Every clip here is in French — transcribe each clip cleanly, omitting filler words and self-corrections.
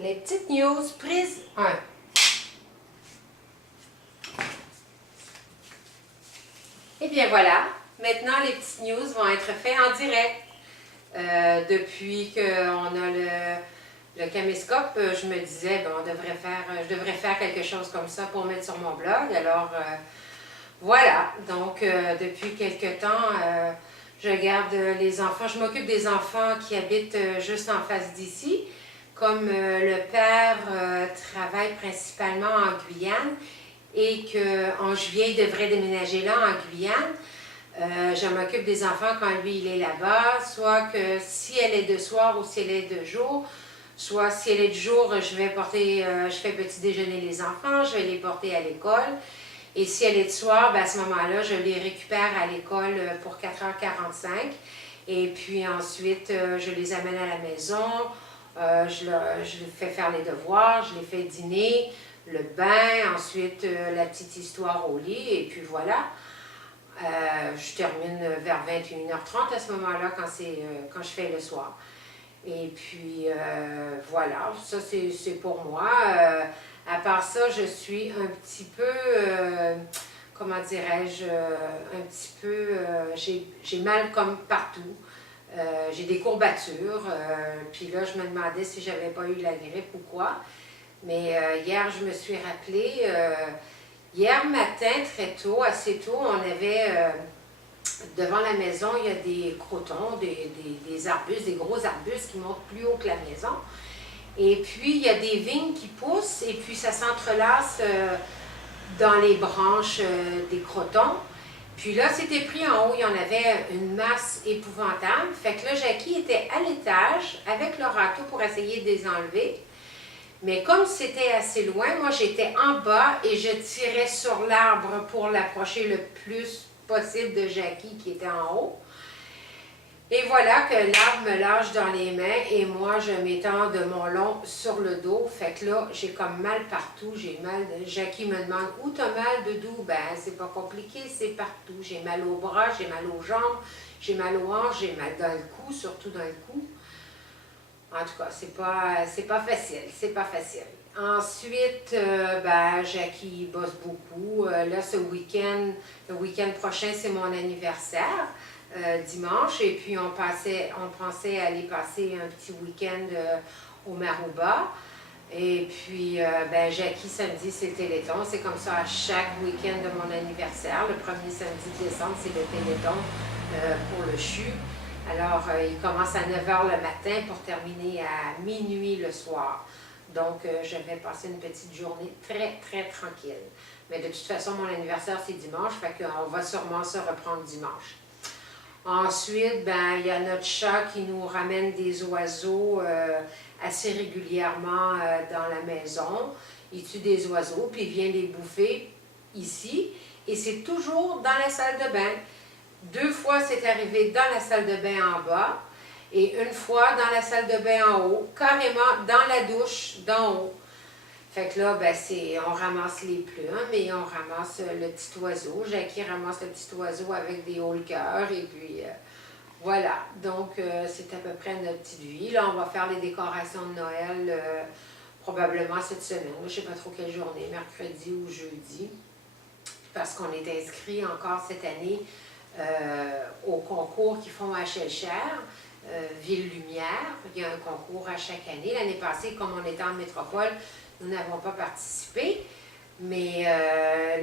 Les petites news prise 1. Et bien voilà, maintenant les petites news vont être faites en direct. Depuis qu'on a le caméscope, je me disais, bon, je devrais faire quelque chose comme ça pour mettre sur mon blog. Alors voilà, donc depuis quelque temps, je garde les enfants, je m'occupe des enfants qui habitent juste en face d'ici. Comme le père travaille principalement en Guyane et qu'en juillet, il devrait déménager là, en Guyane, je m'occupe des enfants quand lui, il est là-bas, soit que si elle est de soir ou si elle est de jour, soit si elle est de jour, je fais petit déjeuner les enfants, je vais les porter à l'école. Et si elle est de soir, ben à ce moment-là, je les récupère à l'école pour 4h45. Et puis ensuite, je les amène à la maison. Je les fais faire les devoirs, je les fais dîner, le bain, ensuite la petite histoire au lit, et puis voilà. Je termine vers 21h30 à ce moment-là quand je fais le soir. Et puis voilà, ça c'est pour moi. À part ça, je suis un petit peu, comment dirais-je, un petit peu, j'ai mal comme partout. J'ai des courbatures, puis là, je me demandais si j'avais pas eu la grippe ou quoi. Mais hier, je me suis rappelé, hier matin, très tôt, assez tôt, on avait, devant la maison, il y a des crotons, des arbustes, des gros arbustes qui montent plus haut que la maison. Et puis, il y a des vignes qui poussent, et puis ça s'entrelace dans les branches des crotons. Puis là, c'était pris en haut, il y en avait une masse épouvantable. Fait que là, Jackie était à l'étage avec le râteau pour essayer de les enlever. Mais comme c'était assez loin, moi j'étais en bas et je tirais sur l'arbre pour l'approcher le plus possible de Jackie qui était en haut. Et voilà que l'arbre me lâche dans les mains et moi je m'étends de mon long sur le dos. Fait que là, j'ai comme mal partout, j'ai mal. Jackie me demande où t'as mal, Doudou? Ben, c'est pas compliqué, c'est partout. J'ai mal aux bras, j'ai mal aux jambes, j'ai mal aux hanches, j'ai mal dans le cou, surtout dans le cou. En tout cas, c'est pas facile, c'est pas facile. Ensuite, ben, Jackie bosse beaucoup. Là, le week-end prochain, c'est mon anniversaire. Dimanche, et puis on pensait aller passer un petit week-end au Marouba. Et puis, ben, Jackie, samedi, c'est le Téléthon. C'est comme ça à chaque week-end de mon anniversaire. Le premier samedi de décembre, c'est le Téléthon pour le CHU. Alors, il commence à 9h le matin pour terminer à minuit le soir. Donc, je vais passer une petite journée très, très tranquille. Mais de toute façon, mon anniversaire, c'est dimanche, fait qu'on va sûrement se reprendre dimanche. Ensuite, ben, il y a notre chat qui nous ramène des oiseaux assez régulièrement dans la maison. Il tue des oiseaux, puis il vient les bouffer ici. Et c'est toujours dans la salle de bain. 2 fois, c'est arrivé dans la salle de bain en bas. Et 1 fois dans la salle de bain en haut, carrément dans la douche d'en haut. Fait que là, ben, on ramasse les plumes et on ramasse le petit oiseau. Jackie ramasse le petit oiseau avec des hauts le cœur et puis voilà. Donc, c'est à peu près notre petite vie. Là, on va faire les décorations de Noël probablement cette semaine. Je ne sais pas trop quelle journée, mercredi ou jeudi, parce qu'on est inscrit encore cette année au concours qu'ils font à Chelchère. Ville Lumière. Il y a un concours à chaque année. L'année passée, comme on était en métropole, nous n'avons pas participé, mais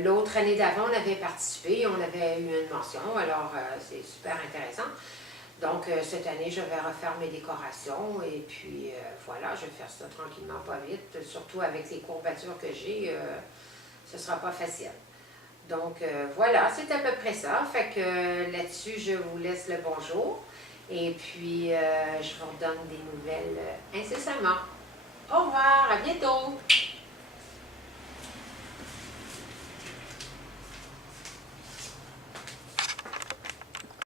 l'autre année d'avant, on avait participé, on avait eu une mention, alors c'est super intéressant. Donc, cette année, je vais refaire mes décorations et puis voilà, je vais faire ça tranquillement, pas vite, surtout avec les courbatures que j'ai, ce ne sera pas facile. Donc, voilà, c'est à peu près ça. Fait que là-dessus, je vous laisse le bonjour. Et puis, je vous redonne des nouvelles incessamment. Au revoir, à bientôt!